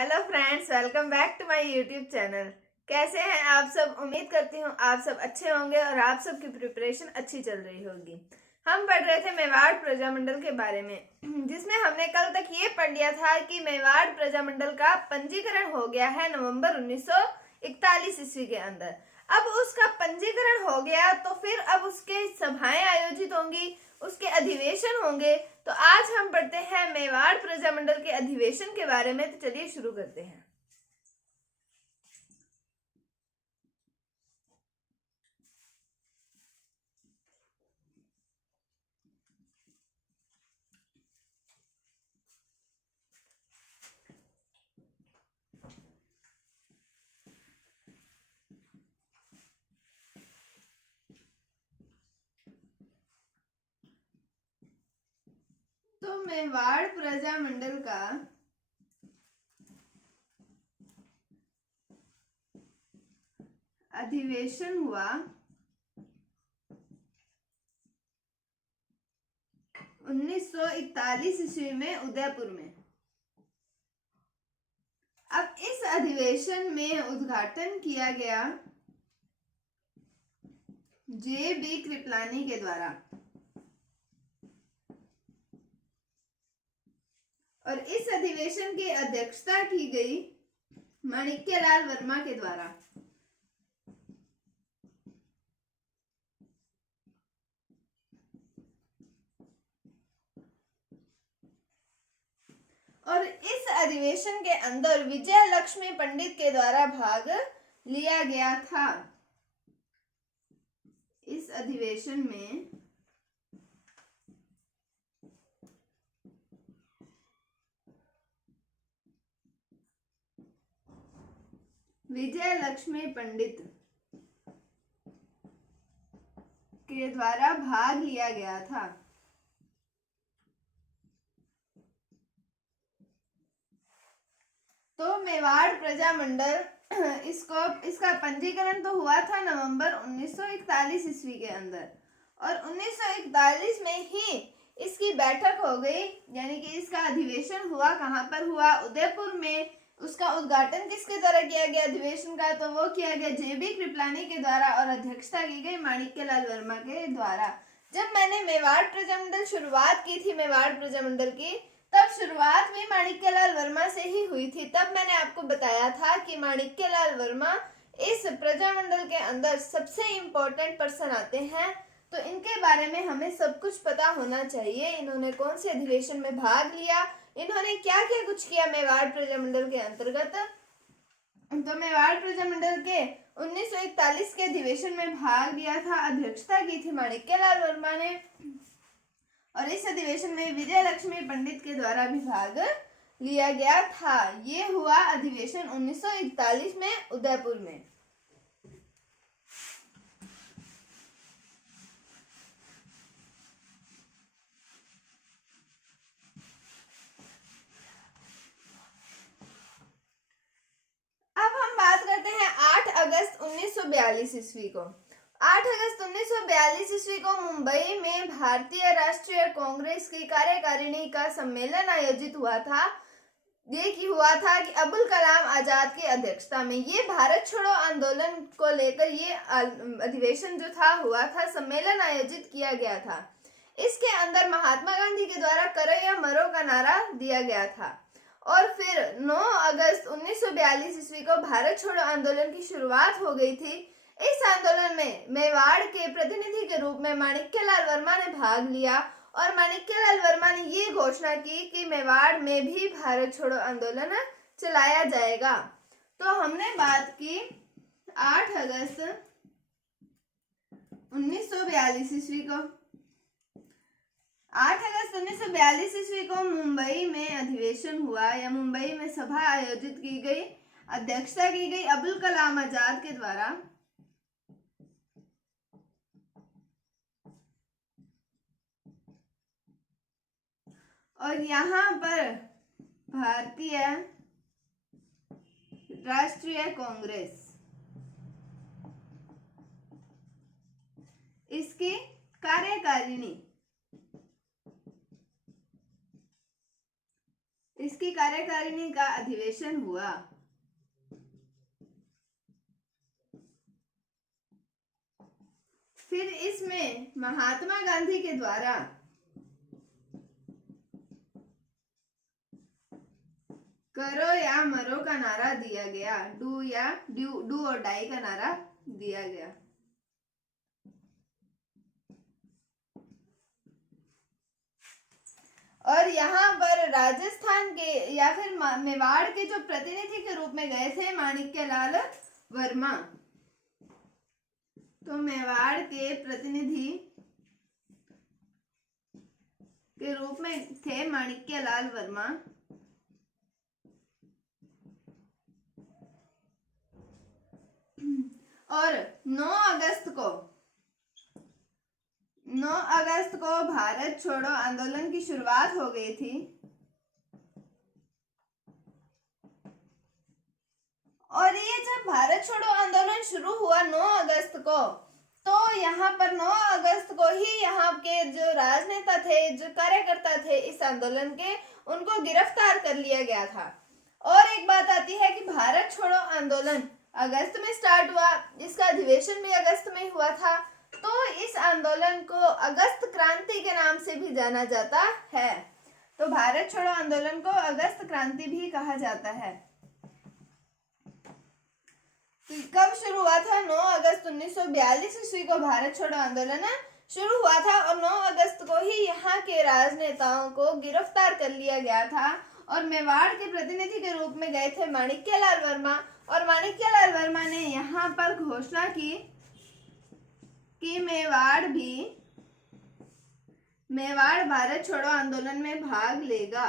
Hello friends, welcome back to my YouTube channel. कैसे हैं आप सब? उम्मीद करती हूँ आप सब अच्छे होंगे और आप सब की प्रिपरेशन अच्छी चल रही होगी। हम पढ़ रहे थे मेवाड़ प्रजामंडल के बारे में, जिसमें हमने कल तक ये पढ़ लिया था कि मेवाड़ प्रजामंडल का पंजीकरण हो गया है नवंबर 1941 ईस्वी के अंदर। अब उसका पंजीकरण हो गया तो फिर अब उसके सभाएं आयोजित होंगी, उसके अधिवेशन होंगे। तो आज हम पढ़ते हैं मेवाड़ प्रजामंडल के अधिवेशन के बारे में। तो चलिए शुरू करते हैं। तो मेवाड़ प्रजामंडल का अधिवेशन हुआ 1941 ईस्वी में उदयपुर में। अब इस अधिवेशन में उद्घाटन किया गया जे.बी. कृपलानी के द्वारा और इस अधिवेशन की अध्यक्षता की गई माणिक्यलाल वर्मा के द्वारा। और इस अधिवेशन के अंदर विजय लक्ष्मी पंडित के द्वारा भाग लिया गया था। इस अधिवेशन में विजय लक्ष्मी पंडित के द्वारा भाग लिया गया था। तो मेवाड़ प्रजामंडल इसका पंजीकरण तो हुआ था नवंबर 1941 ईस्वी के अंदर, और 1941 में ही इसकी बैठक हो गई, यानी कि इसका अधिवेशन हुआ। कहाँ पर हुआ? उदयपुर में। उसका उद्घाटन किसके द्वारा किया गया अधिवेशन का? तो वो किया गया जे.बी. कृपलानी के द्वारा और अध्यक्षता की गई माणिक्यलाल वर्मा के द्वारा। जब मैंने मेवाड़ प्रजामंडल शुरुआत की थी मेवाड़ प्रजामंडल की, तब शुरुआत भी माणिक्यलाल वर्मा से ही हुई थी। तब मैंने आपको बताया था कि माणिक्यलाल वर्मा इस प्रजामंडल के अंदर सबसे इम्पोर्टेंट पर्सन आते हैं, तो इनके बारे में हमें सब कुछ पता होना चाहिए। इन्होंने कौन से अधिवेशन में भाग लिया, इन्होंने क्या क्या कुछ किया मेवाड़ प्रजामंडल के अंतर्गत। तो मेवाड़ प्रजामंडल के 1941 के अधिवेशन में भाग लिया था, अध्यक्षता की थी माणिक्यलाल वर्मा ने, और इस अधिवेशन में विजय लक्ष्मी पंडित के द्वारा भी भाग लिया गया था। ये हुआ अधिवेशन 1941 में उदयपुर में। अब हम बात करते हैं 8 अगस्त 1942 ईस्वी को। 8 अगस्त 1942 ईस्वी को मुंबई में भारतीय राष्ट्रीय कांग्रेस की कार्यकारिणी का सम्मेलन आयोजित हुआ था। हुआ था कि अबुल कलाम आजाद की अध्यक्षता में। ये भारत छोड़ो आंदोलन को लेकर ये अधिवेशन जो था हुआ था, सम्मेलन आयोजित किया गया था। इसके अंदर महात्मा गांधी के द्वारा करो या मरो का नारा दिया गया था। और फिर 9 अगस्त 1942 ईस्वी को भारत छोड़ो आंदोलन की शुरुआत हो गई थी। इस आंदोलन में मेवाड़ के प्रतिनिधि के रूप में माणिक्यलाल वर्मा ने भाग लिया, और माणिक्यलाल वर्मा ने ये घोषणा की कि मेवाड़ में भी भारत छोड़ो आंदोलन चलाया जाएगा। तो हमने बात की 8 अगस्त 1942 ईस्वी को। 8 अगस्त 1942 ईस्वी को मुंबई में अधिवेशन हुआ, या मुंबई में सभा आयोजित की गई, अध्यक्षता की गई अबुल कलाम आजाद के द्वारा। और यहाँ पर भारतीय राष्ट्रीय कांग्रेस इसकी कार्यकारिणी इसकी कार्यकारिणी का अधिवेशन हुआ। फिर इसमें महात्मा गांधी के द्वारा करो या मरो का नारा दिया गया, डू और डाई का नारा दिया गया। और यहाँ पर राजस्थान के या फिर मेवाड़ के जो प्रतिनिधि के रूप में गए थे माणिक्यलाल वर्मा, तो मेवाड़ के प्रतिनिधि के रूप में थे माणिक्यलाल वर्मा। और 9 अगस्त को भारत छोड़ो आंदोलन की शुरुआत हो गई थी। और ये जब भारत छोड़ो आंदोलन शुरू हुआ 9 अगस्त को, तो यहाँ पर 9 अगस्त को ही यहाँ के जो राजनेता थे, जो कार्यकर्ता थे इस आंदोलन के, उनको गिरफ्तार कर लिया गया था। और एक बात आती है कि भारत छोड़ो आंदोलन अगस्त में स्टार्ट हुआ, इसका अधिवेशन भी अगस्त में हुआ था, तो इस आंदोलन को अगस्त क्रांति के नाम से भी जाना जाता है। तो भारत छोड़ो आंदोलन को अगस्त क्रांति भी कहा जाता है। कब शुरू हुआ था? 9 अगस्त 1942 ईस्वी को भारत छोड़ो आंदोलन शुरू हुआ था और 9 अगस्त को ही यहाँ के राजनेताओं को गिरफ्तार कर लिया गया था। और मेवाड़ के प्रतिनिधि के रूप में गए थे माणिक्यलाल वर्मा, और माणिक्यलाल वर्मा ने यहाँ पर घोषणा की कि मेवाड़ भारत छोड़ो आंदोलन में भाग लेगा।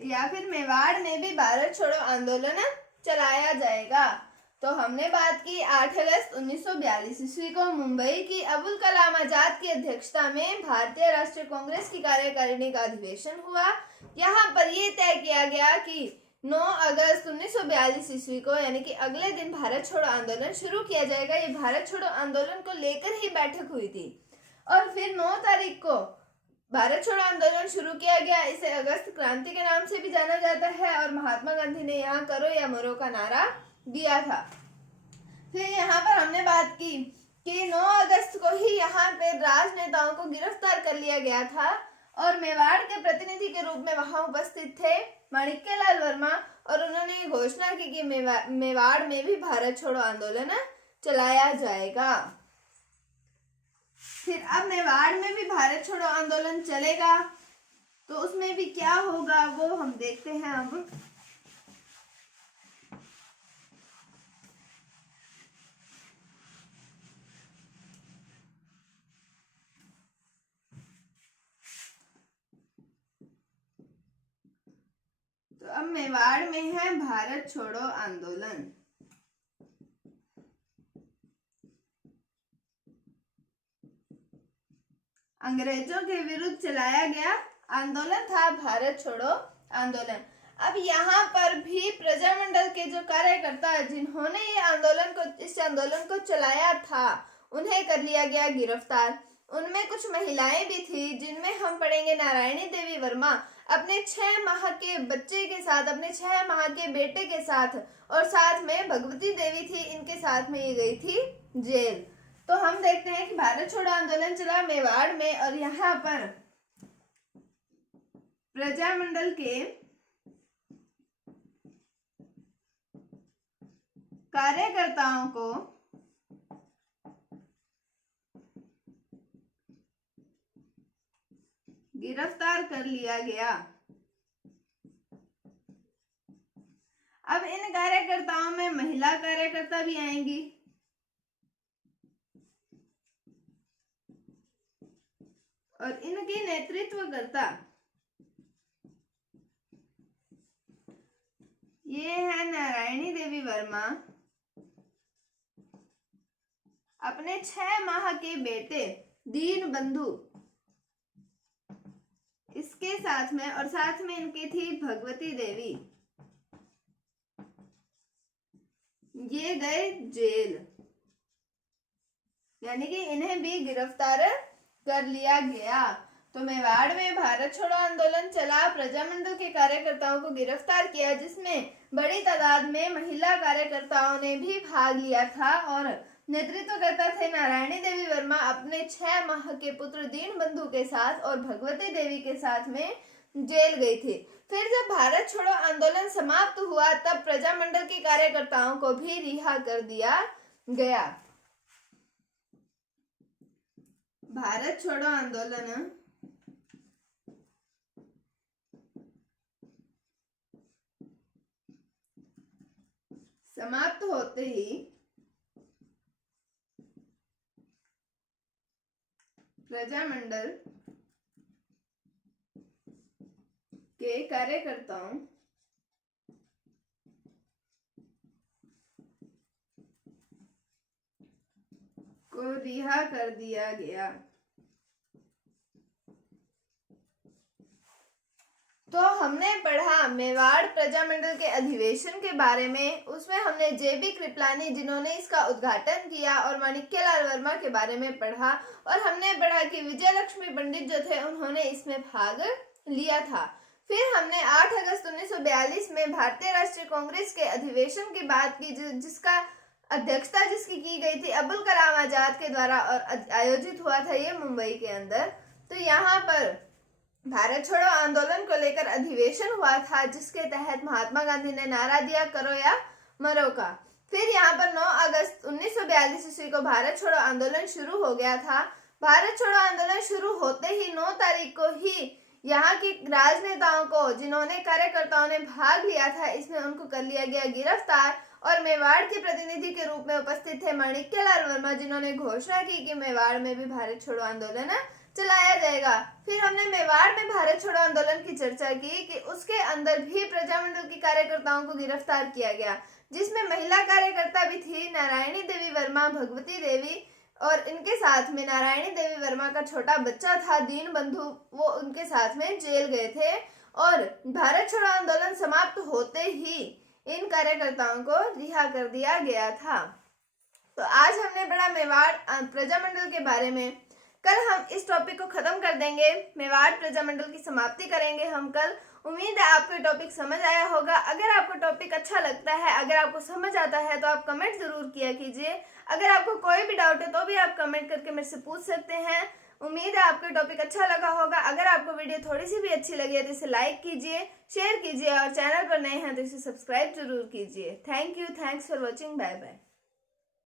या फिर मेवाड़ में भी भारत छोड़ो आंदोलन चलाया जाएगा। तो हमने बात की 8 अगस्त 1942 ईस्वी को मुंबई की अबुल कलाम आजाद की अध्यक्षता में भारतीय राष्ट्रीय कांग्रेस की कार्यकारिणी का अधिवेशन हुआ। यहाँ पर यह तय किया गया कि 9 अगस्त 1942 ईस्वी को यानी कि अगले दिन भारत छोड़ो आंदोलन शुरू किया जाएगा। ये भारत छोड़ो आंदोलन को लेकर ही बैठक हुई थी। और फिर 9 तारीख को भारत छोड़ो आंदोलन शुरू किया गया। इसे अगस्त क्रांति के नाम से भी जाना जाता है और महात्मा गांधी ने यहाँ करो या मरो का नारा दिया था। फिर यहाँ पर हमने बात की कि 9 अगस्त को ही यहाँ पे राजनेताओं को गिरफ्तार कर लिया गया था और मेवाड़ के प्रतिनिधि के रूप में वहां उपस्थित थे माणिक्यलाल वर्मा, और उन्होंने घोषणा की कि मेवाड़ में भी भारत छोड़ो आंदोलन चलाया जाएगा। फिर अब मेवाड़ में भी भारत छोड़ो आंदोलन चलेगा, तो उसमें भी क्या होगा वो हम देखते हैं अब। तो अब मेवाड़ में है भारत छोड़ो आंदोलन। अंग्रेजों के विरुद्ध चलाया गया आंदोलन था भारत छोड़ो आंदोलन। अब यहाँ पर भी प्रजामंडल के जो कार्यकर्ता जिन्होंने इस आंदोलन को चलाया था, उन्हें कर लिया गया गिरफ्तार। उनमें कुछ महिलाएं भी थी, जिनमें हम पढ़ेंगे नारायणी देवी वर्मा अपने 6 माह के बच्चे के साथ, अपने 6 माह के बेटे के साथ, और साथ में भगवती देवी थी, इनके साथ में ये गई थी जेल। तो हम देखते हैं कि भारत छोड़ो आंदोलन चला मेवाड़ में, और यहाँ पर प्रजामंडल के कार्यकर्ताओं को गिरफ्तार कर लिया गया। अब इन कार्यकर्ताओं में महिला कार्यकर्ता भी आएंगी, और इनकी नेतृत्वकर्ता ये है नारायणी देवी वर्मा अपने 6 माह के बेटे दीन बंधु इसके साथ में, और साथ में इनकी थी भगवती देवी। ये गए जेल, यानी कि इन्हें भी गिरफ्तार कर लिया गया। तो मेवाड़ में भारत छोड़ो आंदोलन चला, प्रजामंडल के कार्यकर्ताओं को गिरफ्तार किया, जिसमें बड़ी तादाद में महिला कार्यकर्ताओं ने भी भाग लिया था। और नेतृत्व करता थे नारायणी देवी वर्मा अपने 6 माह के पुत्र दीनबंधु के साथ और भगवती देवी के साथ में जेल गई थी। फिर जब भारत छोड़ो आंदोलन समाप्त हुआ तब प्रजामंडल के कार्यकर्ताओं को भी रिहा कर दिया गया। भारत छोड़ो आंदोलन समाप्त होते ही प्रजामंडल के कार्यकर्ताओं को रिहा कर दिया गया। तो हमने पढ़ा मेवाड़ प्रजामंडल के अधिवेशन के बारे में। उसमें हमने जेबी कृपलानी जिन्होंने इसका उद्घाटन किया और माणिक्यलाल वर्मा के बारे में पढ़ा। और हमने पढ़ा कि विजयलक्ष्मी पंडित जो थे उन्होंने इसमें भाग लिया था। फिर हमने 8 अगस्त 1942 में भारतीय राष्ट्रीय कांग्रेस के अधिवेशन की बात की, जिसका अध्यक्षता जिसकी की गई थी अबुल कलाम आजाद के द्वारा और आयोजित हुआ था ये मुंबई के अंदर। तो यहाँ पर भारत छोड़ो आंदोलन को लेकर अधिवेशन हुआ था, जिसके तहत महात्मा गांधी ने नारा दिया, करो या मरो का। फिर यहाँ पर 9 अगस्त 1942 ईस्वी को भारत छोड़ो आंदोलन शुरू हो गया था। भारत छोड़ो आंदोलन शुरू होते ही 9 तारीख को ही यहाँ की राजनेताओं को, जिन्होंने कार्यकर्ताओं ने भाग लिया था, इसमें उनको कर लिया गया गिरफ्तार। और मेवाड़ के प्रतिनिधि के रूप में उपस्थित थे माणिक्यलाल वर्मा, जिन्होंने घोषणा की कि मेवाड़ में भी भारत छोड़ो आंदोलन चलाया जाएगा। फिर हमने मेवाड़ में भारत छोड़ो आंदोलन की चर्चा की कि उसके अंदर भी प्रजामंडल की कार्यकर्ताओं को गिरफ्तार किया गया, जिसमें महिला कार्यकर्ता भी थी नारायणी देवी वर्मा, भगवती देवी, और इनके साथ में नारायणी देवी वर्मा का छोटा बच्चा था दीनबंधु, वो उनके साथ में जेल गए थे। और भारत छोड़ो आंदोलन समाप्त होते ही इन कार्यकर्ताओं को रिहा कर दिया गया था। तो आज हमने पढ़ा मेवाड़ प्रजामंडल के बारे में। कल हम इस टॉपिक को खत्म कर देंगे, मेवाड़ प्रजामंडल की समाप्ति करेंगे हम कल। उम्मीद है आपको ये टॉपिक समझ आया होगा। अगर आपको टॉपिक अच्छा लगता है, अगर आपको समझ आता है, तो आप कमेंट जरूर किया कीजिए। अगर आपको कोई भी डाउट है तो भी आप कमेंट करके मेरे से पूछ सकते हैं। उम्मीद है आपको टॉपिक अच्छा लगा होगा। अगर आपको वीडियो थोड़ी सी भी अच्छी लगी है तो इसे लाइक कीजिए, शेयर कीजिए और चैनल पर नए हैं तो इसे सब्सक्राइब जरूर कीजिए। Thank you, thanks for watching, bye bye.